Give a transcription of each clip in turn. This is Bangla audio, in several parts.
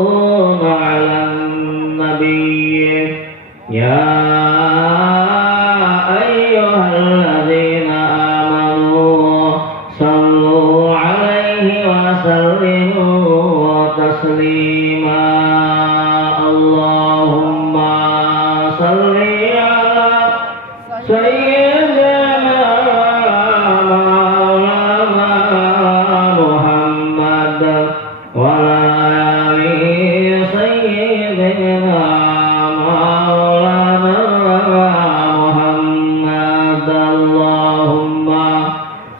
يصلون على النبي يا أيها الذين آمنوا صلوا عليه وسلموا تسليما اللهم صل على سيدنا مولانا محمد وعلى آل سيدنا مولانا محمد اللهم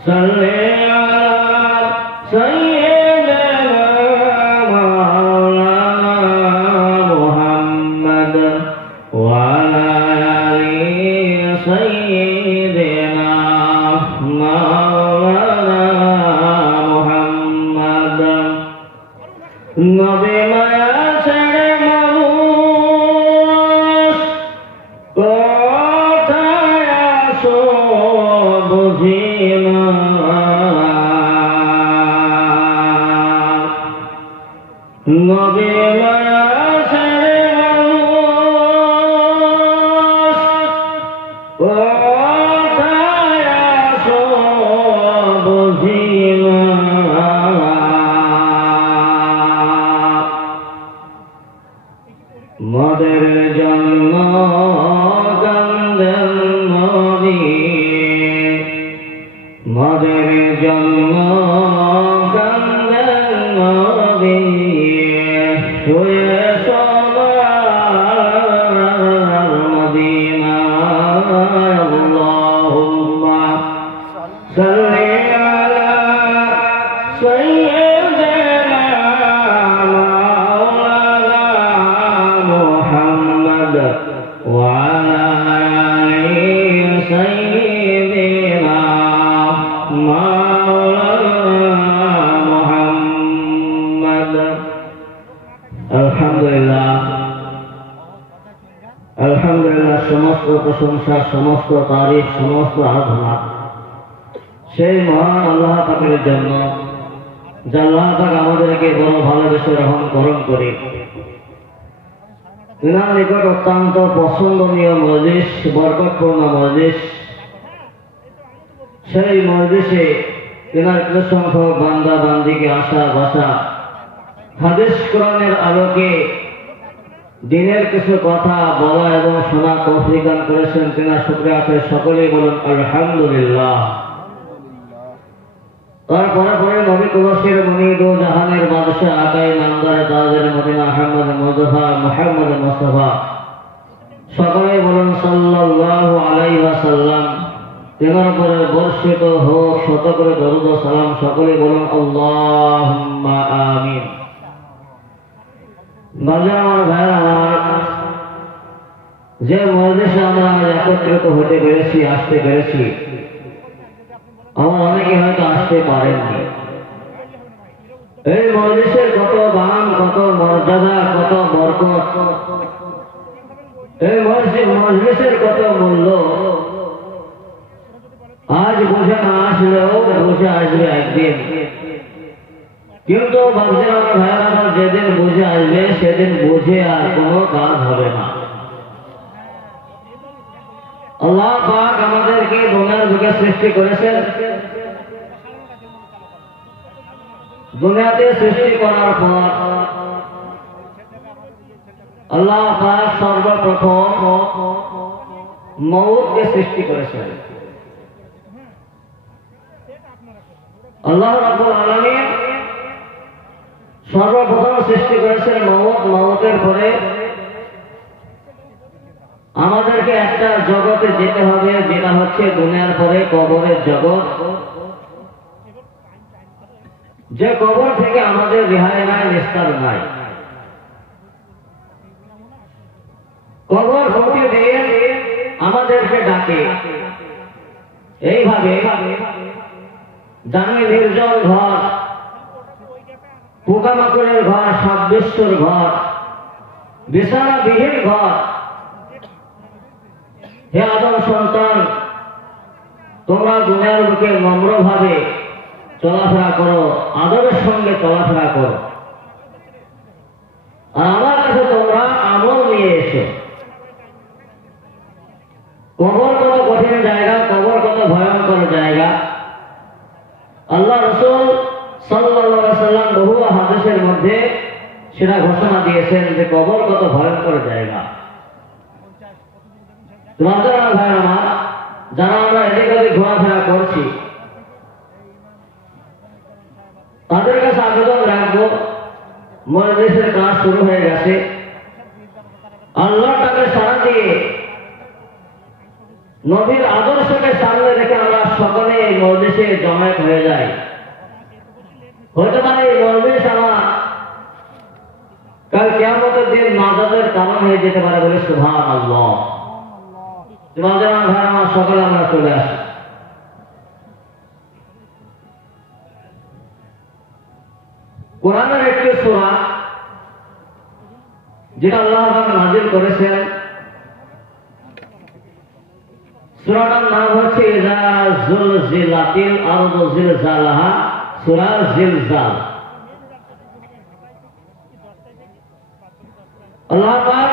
صل على سيدنا مولانا محمد وعلى آل سيدنا مولانا محمد নবী মায়া ছেড়ে মানুষ কোথায় আসো বুঝি না নবী মায়া ছেড়ে মানুষ কোথায় আসো বুঝি না মদের জন্য কান্দেন নবী মদের জন্য কান্দেন নবী শুয়ে সোনার মদিনায় আল্লাহুম্মা সাল্লি আলা সাইয়্যিদিনা মাওলানা মুহাম্মদ ওয়া আলা আলি সাইয়্যিদিনা মাওলানা মুহাম্মদ আলহামদুলিল্লাহ আলহামদুলিল্লাহ সমস্ত প্রশংসা সমস্ত তারিফ সমস্ত আরাধনা সেই মহান আল্লাহ পাকের জন্য যে আল্লাহ পাক আমাদেরকে বড় ভালোবেসে রহম করম করে তিনার নিকট অত্যন্ত পছন্দনীয় মজলিস বরকতপূর্ণ মজলিস সেই মজলিসে তিনার কিছু সংখ্যক বান্দা বান্দিকে আশা বাসা হাদিস কোরআনের আলোকে দিনের কিছু কথা বলা এবং শোনা তৌফিক দান করেছেন তিনার শুকরিয়া আছে সকলেই বলুন আলহামদুলিল্লাহ তারপরে পরে নবী কুরশির মনি দো জাহানের বাদশাহ আকাই নামদার তাজের মদিনা আহমদ মুজফা মুহাম্মদ মুস্তাফা সকলেই বলুন সাল্লাল্লাহু আলাইহি ওয়াসাল্লাম তিনার উপরে বর্ষিত হোক শত করে দরুদ ও সালাম সকলেই বলুন আল্লাহুম্মা আমিন বাজার আমার ভাইরা আমার যে মজলিসে আমরা একত্রিত হতে পেরেছি আসতে পেরেছি আমার অনেকে হয়তো আসতে পারেননি এই মজলিসের কত দাম কত মর্যাদা কত বরকত এই মজলিসের কত মূল্য আজ বুঝে না আসলেও বুঝে আসবে একদিন কিন্তু বাচ্চারা আমার ভাইয়েরা আমার যেদিন বুঝে আসবে সেদিন বুঝে আর কোনো কাজ হবে না আল্লাহ পাক আমাদেরকে দুনিয়ার বুকে সৃষ্টি করেছেন দুনিয়াতে সৃষ্টি করার পর আল্লাহ পাক সর্বপ্রথম মউতকে সৃষ্টি করেছেন আল্লাহ রাব্বুল আলামিন সর্বপ্রথম সৃষ্টি করেছেন মউতের পরে আমাদেরকে একটা জগতে যেতে হবে যেটা হচ্ছে দুনিয়ার পরে কবরের জগৎ যে কবর থেকে আমাদের রেহাই নাই নিস্তার নাই কবর প্রতিদিন আমাদেরকে ডাকে এইভাবে জানি নির্জন ঘর পোকামাকড়ের ঘর সাববেশ্বর ঘর বিছানাবিহীন ঘর হে আদম সন্তান তোমরা দুনিয়ার বুকে নম্রভাবে চলাফেরা করো আদরের সঙ্গে চলাফেরা করো সেটা ঘোষণা দিয়েছেন যে কবর কত ভয়ঙ্কর জায়গা। ভাই আমার, যারা আমরা এদিক ওদিক ঘোরাফেরা করছি তাদের কাছে আবেদন রাখবো, মজলিসের কাজ শুরু হয়ে গেছে, আল্লাহটাকে সারা দিয়ে নবীর আদর্শকে সামনে রেখে আমরা সকলে এই মজলিসে জমায়েত হয়ে যাই। হতে পারে এই মজলিস আমার কাল কিয়ামতের দিন নাজাতের কারণ হয়ে যেতে পারে বলে সুবহানাল্লাহ। ভাই আমার, সকলে আমরা চলে আসি। কোরআনের একটি সূরা যেটা আল্লাহ পাক নাযিল করেছেন, সূরাটার নাম হচ্ছে ইযা যুলজিলাতিল আরদু জিলজালাহা, সূরা জিলজাল। আল্লাহ পাক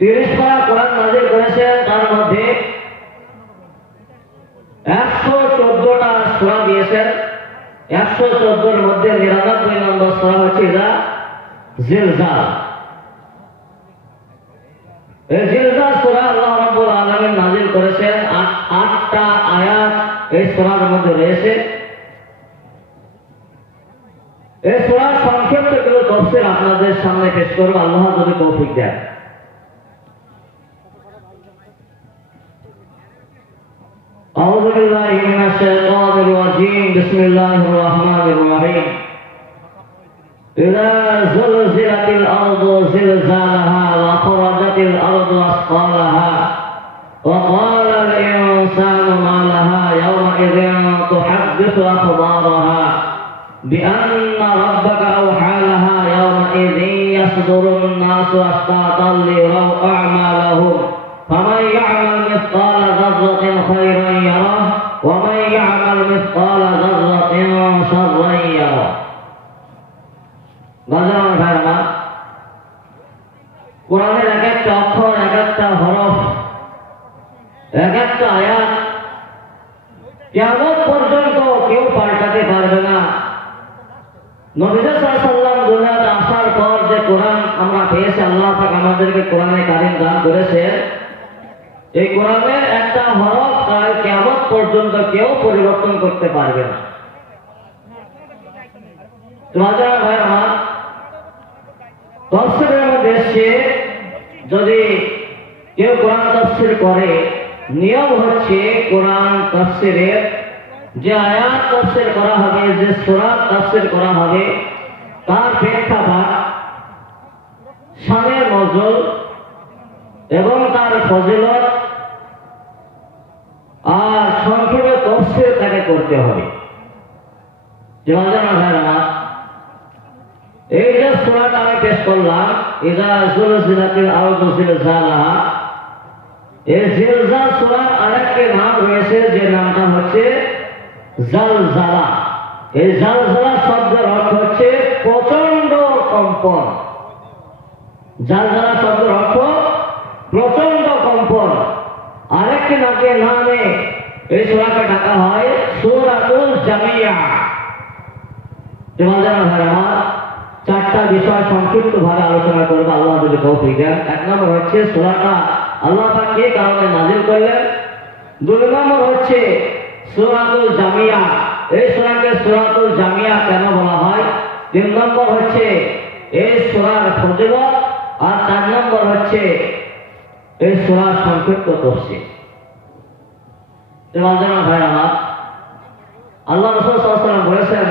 30 পারা কোরআন নাযিল করেছেন, তার মধ্যে 114টা সূরা দিয়েছেন। 114-র মধ্যে 99 নম্বর সূরা হচ্ছে ইযা জিলজাল। এই জিলজাল সূরা আল্লাহ রাব্বুল আলামিন নাযিল করেছেন। 8টা আয়াত এই সূরার মধ্যে রয়েছে। এই সূরার সংক্ষিপ্ত কিছু তাফসীর আপনাদের সামনে পেশ করব, আল্লাহ যদি তৌফিক দেন। أعوذ بالله من الشيطان الرجيم بسم الله الرحمن الرحيم إذا زلزلت الأرض زلزالها وأخرجت الأرض أثقالها وقال الإنسان ما لها يومئذ تحدث أخبارها بأن ربك أوحى لها يومئذ يصدر الناس أشتاتا ليروا أعمالهم فمن يعمل مثقال ذرة خيرا يره ومن يعمل مثقال ذرة شرا يره। বাজার ভাইরা, কোরআনের এক একটা অক্ষর, এক একটা হরফ, এক একটা আয়াত কিয়ামত পর্যন্ত কেউ পাল্টাতে পারবে না। নবী সাল্লাল্লাহু আলাইহি ওয়াসাল্লাম দুনিয়াতে আসার পর যে কোরআন আমরা পেয়েছি, আল্লাহ পাক আমাদেরকে কোরআনে কারীম দান করেছে, এই কোরআনের একটা হরফ কাল কিয়ামত পর্যন্ত কেউ পরিবর্তন করতে পারবে না। বাজার ভাই আমার, তাফসীরের মধ্যে এসে যদি কেউ কোরআন তাফসীর করে, নিয়ম হচ্ছে কোরআন তাফসীরের যে আয়াত তাফসীর করা হবে, যে সূরা তাফসীর করা হবে, তার প্রেক্ষাপট, শানে নজুল এবং তার ফজিলত আর সংক্ষেপে তাফসীর তাকে করতে হবে। এই যে সূরাটা আমি পেশ করলাম, ইযা যুলজিলাতিল আরদু জিলজালাহা, এই জিলজাল সূরার আরেকটি নাম রয়েছে, যে নামটা হচ্ছে জালজালা। এই জালজালা শব্দের অর্থ হচ্ছে প্রচন্ড কম্পন। জালজালা শব্দের অর্থ প্রচন্ড কম্পন। আরেকটি নামে এই সূরাকে ডাকা হয় সূরাতুল জামিয়া। আমার 4টা বিষয় সংক্ষিপ্ত ভাবে আলোচনা করবো, আল্লাহ যদি তৌফিক দেন। 1 নম্বর হচ্ছে সূরাটা আল্লাহ পাক কি কারণে নাযিল করলেন। 2 নম্বর হচ্ছে সূরাতুল জামিয়া, এই সূরাকে সূরাতুল জামিয়া কেন বলা হয়। 3 নম্বর হচ্ছে এই সূরার ফজিলত। আর 4 নম্বর হচ্ছে এই সূরার সংক্ষিপ্ত তাফসীর। ভাই আমার, আল্লাহ রাসূল সাল্লাল্লাহু আলাইহি ওয়াসাল্লাম বলেছেন,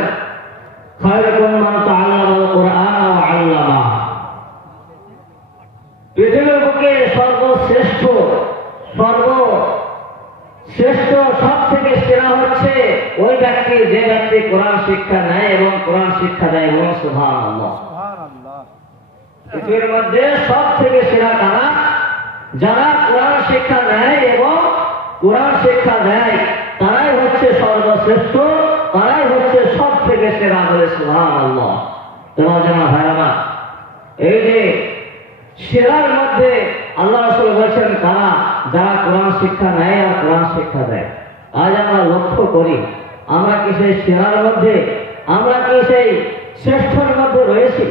খায়রুকুম মান তাআল্লামাল কুরআন ওয়া আল্লামা। পৃথিবীর বুকে সর্বশ্রেষ্ঠ সব থেকে সেরা হচ্ছে ওই ব্যক্তি, যে ব্যক্তি কোরআন শিক্ষা নেয় এবং কোরআন শিক্ষা দেয়। এবং সুবহানাল্লাহ, পৃথিবীর মধ্যে সব থেকে সেরা তারা যারা কোরআন শিক্ষা নেয় এবং কোরআন শিক্ষা দেয়, তারাই হচ্ছে সর্বশ্রেষ্ঠ, তারাই হচ্ছে সব থেকে সেরা বলে সুবহানাল্লাহ। ভাইরা, এই যে সেরার মধ্যে আল্লাহ রাসূল বলেছেন তারা যারা কোরআন শিক্ষা নেয় আর কোরআন শিক্ষা দেয়। আজ আমরা লক্ষ্য করি, আমরা কি সেই সেরার মধ্যে, আমরা কি সেই শ্রেষ্ঠের মধ্যে রয়েছি?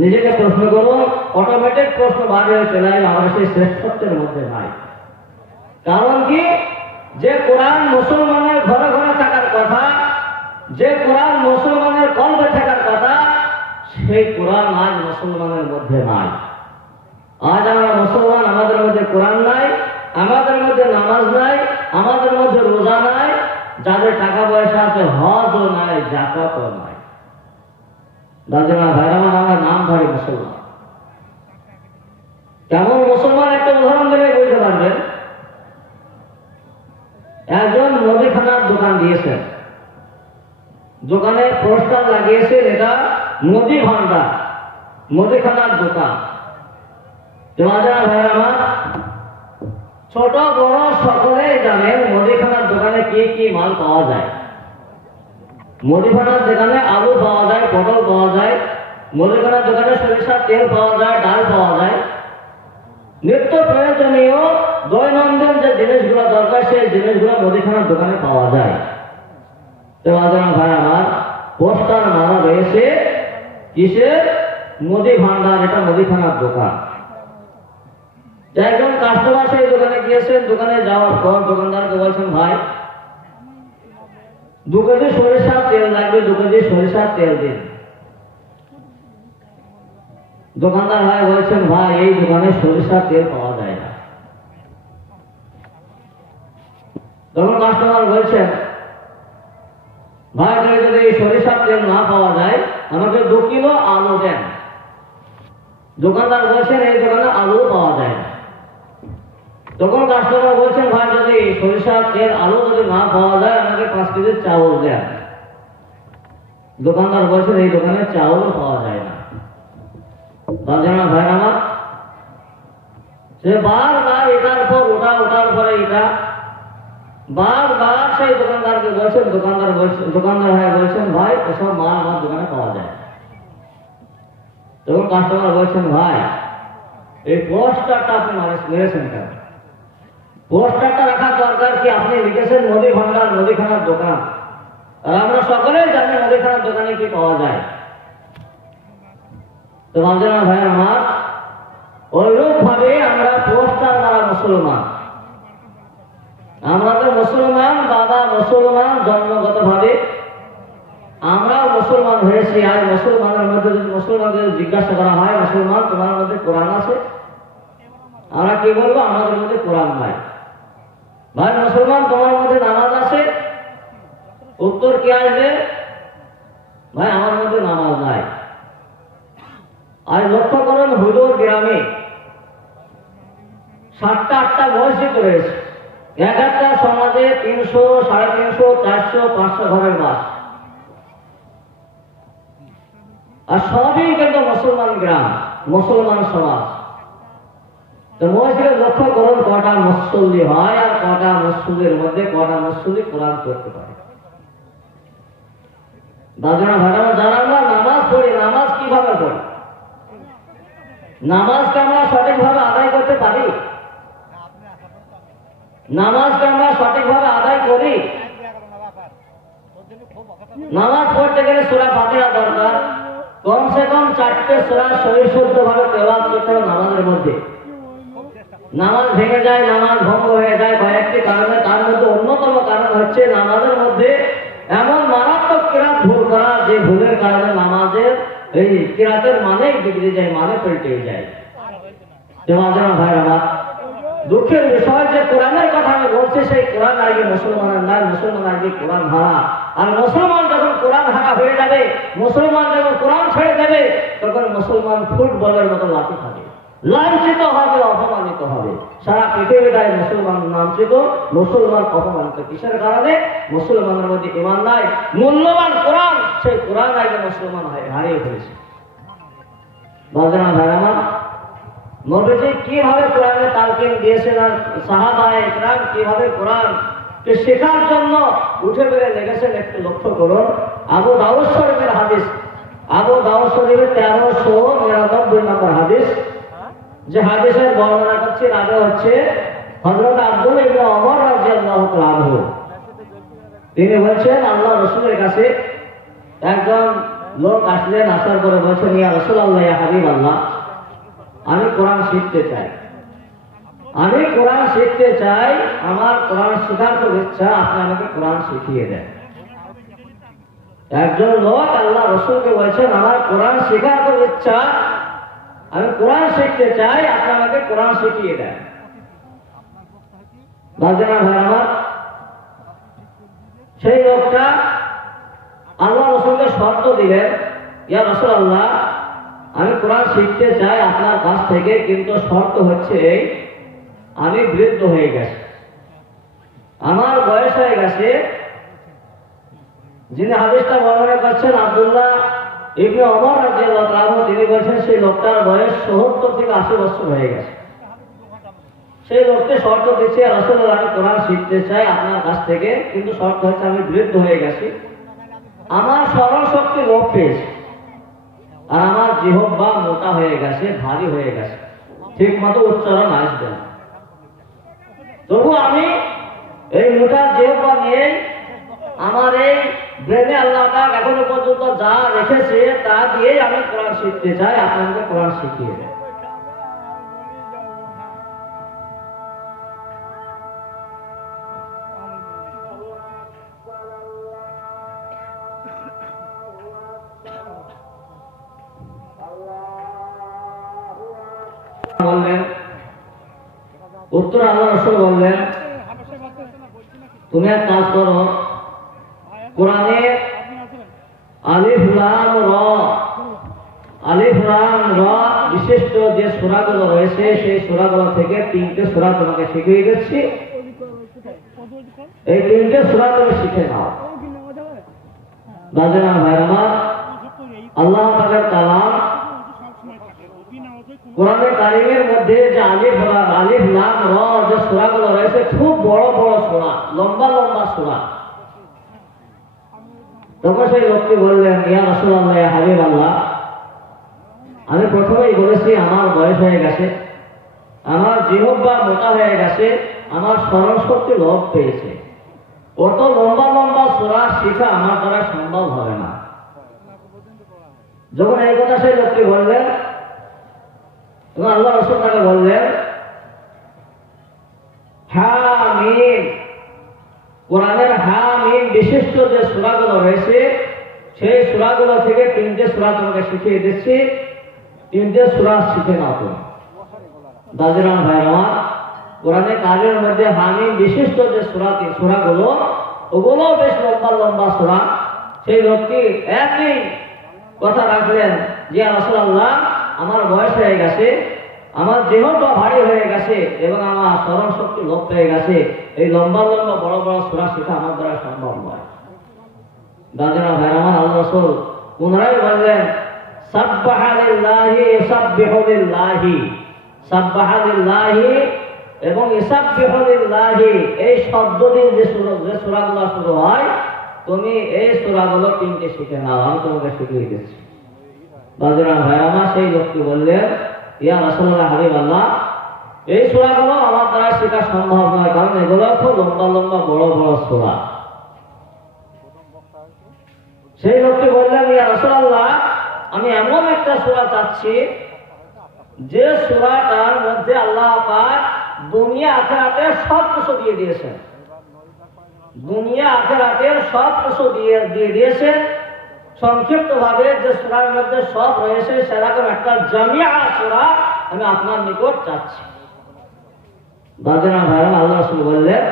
নিজেকে প্রশ্ন করুন, অটোমেটিক প্রশ্ন বার হয়ে চলে আসবে আমরা সেই শ্রেষ্ঠত্বের মধ্যে নাই। কারণ কি? যে কোরআন মুসলমানের ঘরে ঘরে থাকার কথা, যে কোরআন মুসলমানের কলবে থাকার কথা, সেই কোরআন আজ মুসলমানের মধ্যে নাই। আজ আমরা মুসলমান, আমাদের মধ্যে কোরআন নাই, আমাদের মধ্যে নামাজ নাই, আমাদের মধ্যে রোজা নাই, যাদের টাকা পয়সা আছে হজও নাই, যাকাতও নাই। দাদা ভাইরামান, আমরা নাম ধরে মুসলমান। কেমন মুসলমান একটা উদাহরণ দিলে বুঝতে পারবেন। একজন মুদিখানার দোকান দিয়েছেন, দোকানে পোস্টার লাগিয়েছেন এটা মুদি ভান্ডার, মুদিখানার দোকান। ভাইরামান, ছোট বড় সকলেই জানেন মুদিখানার দোকানে কি কি মাল পাওয়া যায়। মুদিখানার দোকানে আলু পাওয়া যায়, পটল পাওয়া যায়, মুদিখানার দোকানে সরিষার তেল পাওয়া যায়, ডাল পাওয়া যায়। নিত্য প্রয়োজনীয় দৈনন্দিন যে জিনিসগুলো দরকার সেই জিনিসগুলো মুদিখানার দোকানে পাওয়া যায়। তো ভাই আমার পোস্টার মারা রয়েছে কিসের? মুদি ভান্ডার, এটা মুদিখানার দোকান। একজন কাস্টমার সেই দোকানে গিয়েছেন, দোকানে যাওয়ার পর দোকানদারকে বলছেন, ভাই 2 কেজি সরিষার তেল লাগবে, 2 কেজি সরিষার তেল দিন। দোকানদার ভাই বলছেন, ভাই এই দোকানে সরিষার তেল পাওয়া যায় না। তখন কাস্টমার বলছেন, ভাই যদি এই সরিষার তেল না পাওয়া যায় আমাকে 2 কিলো আলু দেন। দোকানদার বলছেন, এই দোকানে আলু পাওয়া যায় না। তখন কাস্টমার বলছেন, ভাই যদি সরিষার তেল আলু যদি না পাওয়া যায় আমাকে 5 কেজি চাউল দেন। দোকানদার বলছেন, এই দোকানে চাউল পাওয়া যায় না। ভাই আমার, সে বারবার এটার পর ওটা, ওটার পরে এটা, বারবার সেই দোকানদারকে বলছেন। দোকানদার ভাই বলছেন, ভাই এসব মাল আমার দোকানে পাওয়া যায়। তখন কাস্টমার বলছেন, ভাই এই পোস্টারটা আপনি মেরেছেন কেন? পোস্টারটা রাখার দরকার কি? আপনি লিখেছেন মুদি ভান্ডার, মুদিখানার দোকান, আর আমরা সকলেই জানি মুদিখানার দোকানে কি পাওয়া যায়। তো ভাই আমার, ওইরূপ ভাবে আমরা পোস্টার মারা মুসলমান। আমরা তো মুসলমান, বাবা মুসলমান, জন্মগত ভাবে আমরাও মুসলমান হয়েছি। আর মুসলমানের মধ্যে যদি মুসলমানদের জিজ্ঞাসা করা হয়, মুসলমান তোমার মধ্যে কোরআন আছে? আমরা কি বলবো? আমাদের মধ্যে কোরআন নাই। ভাই মুসলমান তোমার মধ্যে নামাজ আছে? উত্তর কি আসবে? ভাই আমার মধ্যে নামাজ নাই। আর লক্ষ্য করেন, হুজুর গ্রামে 7টা 8টা মসজিদ রয়েছে। এক একটা সমাজে 300, 350, 400, 500 ঘরের বাস। আর সবই কিন্তু মুসলমান গ্রাম, মুসলমান সমাজ। তো মসজিদে লক্ষ্য করুন কটা মুসল্লি হয়, আর কটা মুসল্লির মধ্যে কটা মুসল্লি কোরআন করতে পারে। দাদা ভাইরা, যারা আমরা নামাজ পড়ি, নামাজ কিভাবে পড়ি? নামাজকে আমরা সঠিকভাবে আদায় করতে পারি? নামাজকে আমরা সঠিকভাবে আদায় করি? নামাজ পড়তে গেলে সূরা ফাতিহা দরকার, কমসে কম 4টে সূরা সহিষ্ণুভাবে তেলাওয়াত করতে হবে নামাজের মধ্যে। নামাজ ভেঙে যায়, নামাজ ভঙ্গ হয়ে যায় কয়েকটি কারণে। তার মধ্যে অন্যতম কারণ হচ্ছে নামাজের মধ্যে এমন মারাত্মক কিরাত ভুল করা, যে ভুলের কারণে নামাজের এই কিরাতের মানেই বিগড়ে যায়, মানে পাল্টে যায়। ভাই আমার, দুঃখের বিষয় যে কোরআনের কথা আমি বলছি, সেই কোরআন আগে মুসলমানের নাই, মুসলমান আগে কোরআন হারা। আর মুসলমান যখন কোরআন হারা হয়ে যাবে, মুসলমান যখন কোরআন ছেড়ে দেবে, তখন মুসলমান ফুটবলের মতো লাঠি খাবে, লাঞ্ছিত হবে, অপমানিত হবে। সারা পৃথিবী গায়ে মুসলমান লাঞ্ছিত, মুসলমান অপমানিত। কিসের কারণে? মুসলমানের মধ্যে ঈমান নাই। মূল্যবান কোরআন, সেই কোরআন আগে মুসলমান হারিয়ে ফেলেছে। ভাই আমার, নবীজি কিভাবে কোরআনের তালকিন দিয়েছেন, আর সাহাবায়ে ইকরাম কিভাবে কোরআনকে শেখার জন্য উঠে বেড়ে লেগেছেন, একটু লক্ষ্য করুন। আবু দাউদ শরীফের হাদিস, আবু দাউদ শরীফের 1399 নম্বর হাদিস, যে হাদিসের বর্ণনা করছি রাজা হচ্ছে হযরত আব্দুল ইবনে ওমর রাদিয়াল্লাহু তাআলা আনহু। তিনি বলছেন, আল্লাহ রাসূলের কাছে একজন লোক আসলেন, আসার পরে বলছেন, ইয়া রাসূলুল্লাহ, ইয়া হাবিবাল্লাহ, আমি কোরআন শিখতে চাই, আমি কোরআন শিখতে চাই, আমার কোরআন শেখার খুব ইচ্ছা, আপনি আমাকে কোরআন শিখিয়ে দেন। একজন লোক আল্লাহ রসুলকে বলছেন, আমার কোরআন শেখার খুব ইচ্ছা, আমি কোরআন শিখতে চাই, আপনি আমাকে কোরআন শিখিয়ে দেন। বাজনা ভাই আমার, সেই লোকটা আল্লাহ রসুলকে শর্ত দিলেন, ইয়া রাসূলুল্লাহ, আমি কোরআন শিখতে চাই আপনার কাছ থেকে, কিন্তু শর্ত হচ্ছে এই, আমি বৃদ্ধ হয়ে গেছি, আমার বয়স হয়ে গেছে। যিনি হাদিসটা বর্ণনা করছেন আব্দুল্লাহ ইবনে ওমর রাদিয়াল্লাহু তাআলা, তিনি বলছেন সেই লোকটার বয়স ৭০ থেকে ৮০ বছর হয়ে গেছে। সেই লোককে শর্ত দিচ্ছে, রাসূলুল্লাহ, আমি কোরআন শিখতে চাই আপনার কাছ থেকে, কিন্তু শর্ত হচ্ছে আমি বৃদ্ধ হয়ে গেছি, আমার স্মরণ শক্তি লোপ পেয়েছে, আর আমার জিহ্বা মোটা হয়ে গেছে, ভারী হয়ে গেছে, ঠিক মতো উচ্চারণ আসবে না। তবু আমি এই মোটা জিহ্বা নিয়ে আমার এই ব্রেনে আল্লাহ পাক এখনো পর্যন্ত যা রেখেছে তা দিয়েই আমি কোরআন শিখতে চাই, আপনাকে কোরআন শিখিয়ে দেন। বললেন, উত্তর আল্লাহ রাসূল বললেন, তুমি এক কাজ করো, কোরআনে আলিফ লাম র, আলিফ লাম র বিশিষ্ট যে সূরাগুলো রয়েছে, সেই সূরাগুলো থেকে 3টে সূরা তোমাকে শিখিয়ে দিচ্ছি, এই 3টে সূরা তুমি শিখে নাও। বাজনা ভাই আমার, আল্লাহ পাকের কালাম কোরআনে কারিমের মধ্যে যে আলিফ লাম র যে সূরাগুলো রয়েছে, খুব বড় বড় সূরা, লম্বা লম্বা সূরা। তখন সেই লোকটি বললেন, ইয়া রাসূলুল্লাহ, ইয়া হাবিবাল্লাহ, আমি প্রথমেই বলেছি আমার বয়স হয়ে গেছে, আমার জিহ্বা মোটা হয়ে গেছে, আমার স্মরণ শক্তি লোপ পেয়েছে, অত লম্বা লম্বা সূরা শেখা আমার দ্বারা সম্ভব হবে না। যখন এই কথা সেই লোকটি বললেন, এবং আল্লাহ রাসূল তাকে বললেন, হামিম, কোরআনের হামিম বিশিষ্ট যে সূরাগুলো রয়েছে, সেই সূরাগুলো থেকে 3টে সূরা তোমাকে শিখিয়ে দিচ্ছি, 3টে সূরা শিখে নাও তুমি। দাদিরাম ভাই আমার, কোরআনে কারিমের মধ্যে হামিম বিশিষ্ট যে সূরাগুলো, ওগুলো বেশ লম্বা লম্বা সূরা। সেই লোকটি একই কথা রাখলেন, যে রাসূলুল্লাহ, আমার বয়স হয়ে গেছে, আমার জিহ্বা ভারী হয়ে গেছে, এবং আমার স্মরণ শক্তি লোপ পেয়ে গেছে, এই লম্বা লম্বা বড় বড় সূরা শেখা আমার দ্বারা সম্ভব নয়। দাদিরা ভাই আমার, আল্লাহ রাসূল পুনরায় বললেন, সাব্বাহা লিল্লাহি ইউসাব্বিহু লিল্লাহি, সাব্বাহা লিল্লাহি এবং ইউসাব্বিহু লিল্লাহি, এই শব্দ দিয়ে যে সূরাগুলো শুরু হয়, তুমি এই সূরাগুলো 3টে শিখে নাও, আমি তোমাকে শিখিয়ে দিচ্ছি। দাদিরা ভাই আমার, সেই লোকটি বললেন, ইয়া রাসূলুল্লাহ, হাবিবাল্লাহ, এই সূরাগুলো আমার দ্বারা শেখা সম্ভব নয়, কারণ এগুলো খুব লম্বা লম্বা বড় বড় সূরা। সেই লোকটি বললেন, ইয়া রাসূলুল্লাহ, আমি এমন একটা সূরা চাচ্ছি যে সূরাটার মধ্যে আল্লাহ পাক দুনিয়া আখিরাতের সব কিছু দিয়ে দিয়েছেন, দুনিয়া আখিরাতের সব কিছু দিয়ে দিয়েছেন। সংক্ষিপ্ত ভাবে যে সূরার মধ্যে সব রয়েছে, সেরকম একটা জামিয়া সূরা আমি আপনার নিকট চাচ্ছি। বাজনা ভাইরা, আল্লাহ রাসূল বললেন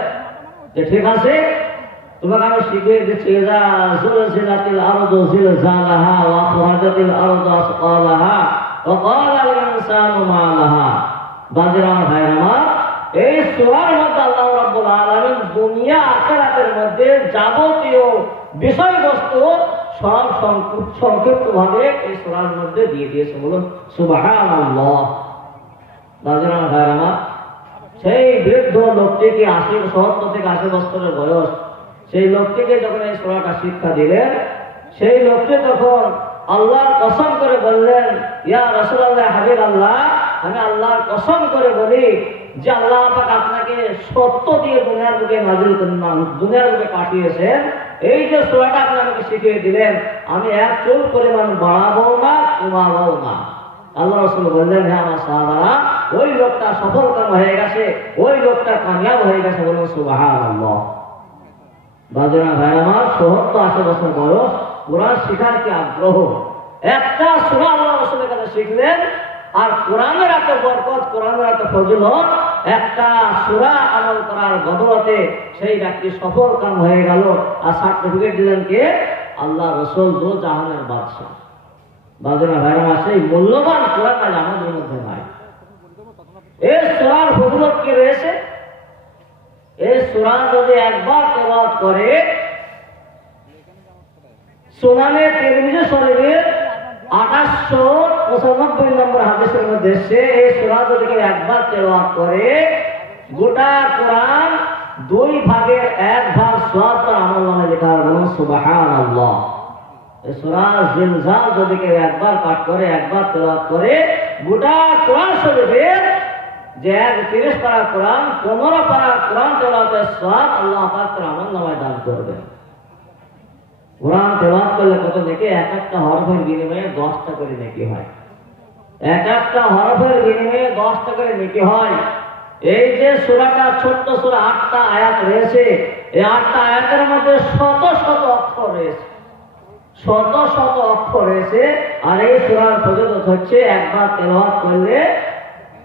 যে ঠিক আছে, তোমাকে আমি শিখিয়ে দিচ্ছি, ইযা যুলজিলাতিল আরদু জিলজালাহা ওয়া আখরাজাতিল আরদু আসকালাহা ওয়া ক্বালাল ইনসানু মা লাহা। বাজনা ভাইরা, এই সূরার মধ্যে আল্লাহ রাব্বুল আলামিন দুনিয়া আখিরাতের মধ্যে যাবতীয় বিষয়বস্তু সব সংক্ষিপ্ত ভাবে এই সূরার মধ্যে দিয়ে দিয়েছে। বলুন সুবহানাল্লাহ। বাজনা ভাইরা, সেই বৃদ্ধ লোকটিকে 70 থেকে 80 বছরের বয়স, সেই লোকটিকে যখন এই সূরাটা শিক্ষা দিলেন, সেই লোকটি তখন আল্লাহর কসম করে বললেন, ইয়া রাসূলুল্লাহ, হাবিবাল্লাহ, আমি আল্লাহর কসম করে বলি যে আল্লাহ পাক আপনাকে সত্য দিয়ে দুনিয়ার বুকে নাজিল করেন, দুনিয়ার বুকে পাঠিয়েছেন, এই যে সূরাটা আপনি আমাকে শিখিয়ে দিলেন, আমি এক চুল পরিমাণ বাড়াবো না কমাবো না। আল্লাহ রাসূল বললেন, হ্যাঁ আমার সাহাবারা, ওই লোকটা সফলকাম হয়ে গেছে, ওই লোকটা কামিয়াব হয়ে গেছে। বলুন সুবহানাল্লাহ। বাজনা ভাই আমার, ৭০-৮০ বছর বয়স, কোরআন শিখার কি আগ্রহ। একটা সূরা আল্লাহ রাসূলের কাছে শিখলেন, আর কোরআনের এত বরকত, কোরআনের এত ফজিলত, একটা সূরা আমল করার বদৌলতে সেই ব্যক্তি সফল কাম হয়ে গেল। আর সার্টিফিকেট দিলেন কে? আল্লাহ রাসূল, দো জাহানের বাদশা। বাজনা ভাই আমার, সেই মূল্যবান কোরআন আজ আমাদের মধ্যে নাই। এই সূরার ফজিলত কি রয়েছে? এই সূরা যদি একবার তেলাওয়াত করে, সুনানে তিরমিজি শরীফের ৮৯৫ নম্বর হাদিসের মধ্যে এসেছে, এই সূরা যদি কেউ একবার তেলাওয়াত করে, গোটা কোরআন ২ ভাগের ১ ভাগ সওয়াব তার আমলনামায় লেখা হবে। বলুন সুবহানাল্লাহ। এই সূরা জিলজাল যদি কেউ একবার পাঠ করে, একবার তেলাওয়াত করে, গোটা কোরআন শরীফের যে ৩০ পারা কোরআন, ১৫ পারা কোরআন তেলাওয়াতের সওয়াব আল্লাহ পাক তার আমলনামায় দান করবেন। কোরআন তেলাওয়াত করলে কত নেকি? এক একটা হরফের বিনিময়ে 10টা করে নেকি হয়। এক একটা হরফের বিনিময়ে 10টা করে নেকি হয়। এই যে সূরাটা ছোট্ট সূরা, 8টা আয়াত রয়েছে, এই 8টা আয়াতের মধ্যে শত শত অক্ষর রয়েছে, শত শত অক্ষর রয়েছে। আর এই সূরার ফজিলত হচ্ছে, একবার তেলাওয়াত করলে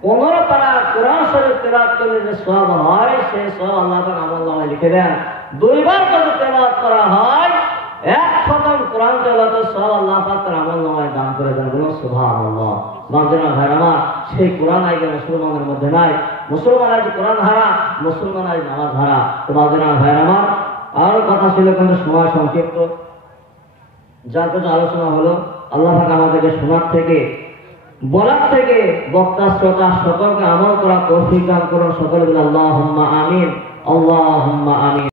15 পারা কোরআন শরীফ তেলাওয়াত করলে যে সওয়াব হয়, সেই সওয়াব আল্লাহ পাক আমলনামায় লিখে দেন। 2 বার যদি তেলাওয়াত করা হয়, 1 খতম কোরআন তেলাওয়াতের সওয়াব আল্লাহ পাক তার আমলনামায় দান করে দেন। বলুন সুবহানাল্লাহ। বান্দা ভাইরা আমার, সেই কোরআন আজ মুসলমানের মধ্যে নাই। মুসলমান আজ কোরআন হারা, মুসলমান আজ নামাজ হারা। তো বান্দা ভাইরা আমার, আরো কথা ছিল কিন্তু সময় সংক্ষিপ্ত। যা কিছু আলোচনা হলো, আল্লাহ পাক আমাদেরকে শোনার থেকে, বলার থেকে, বক্তা শ্রোতা সকলকে আমল করা তৌফিক দান করুন। সকলে বলে আল্লাহুম্মা আমিন, আল্লাহুম্মা আমিন।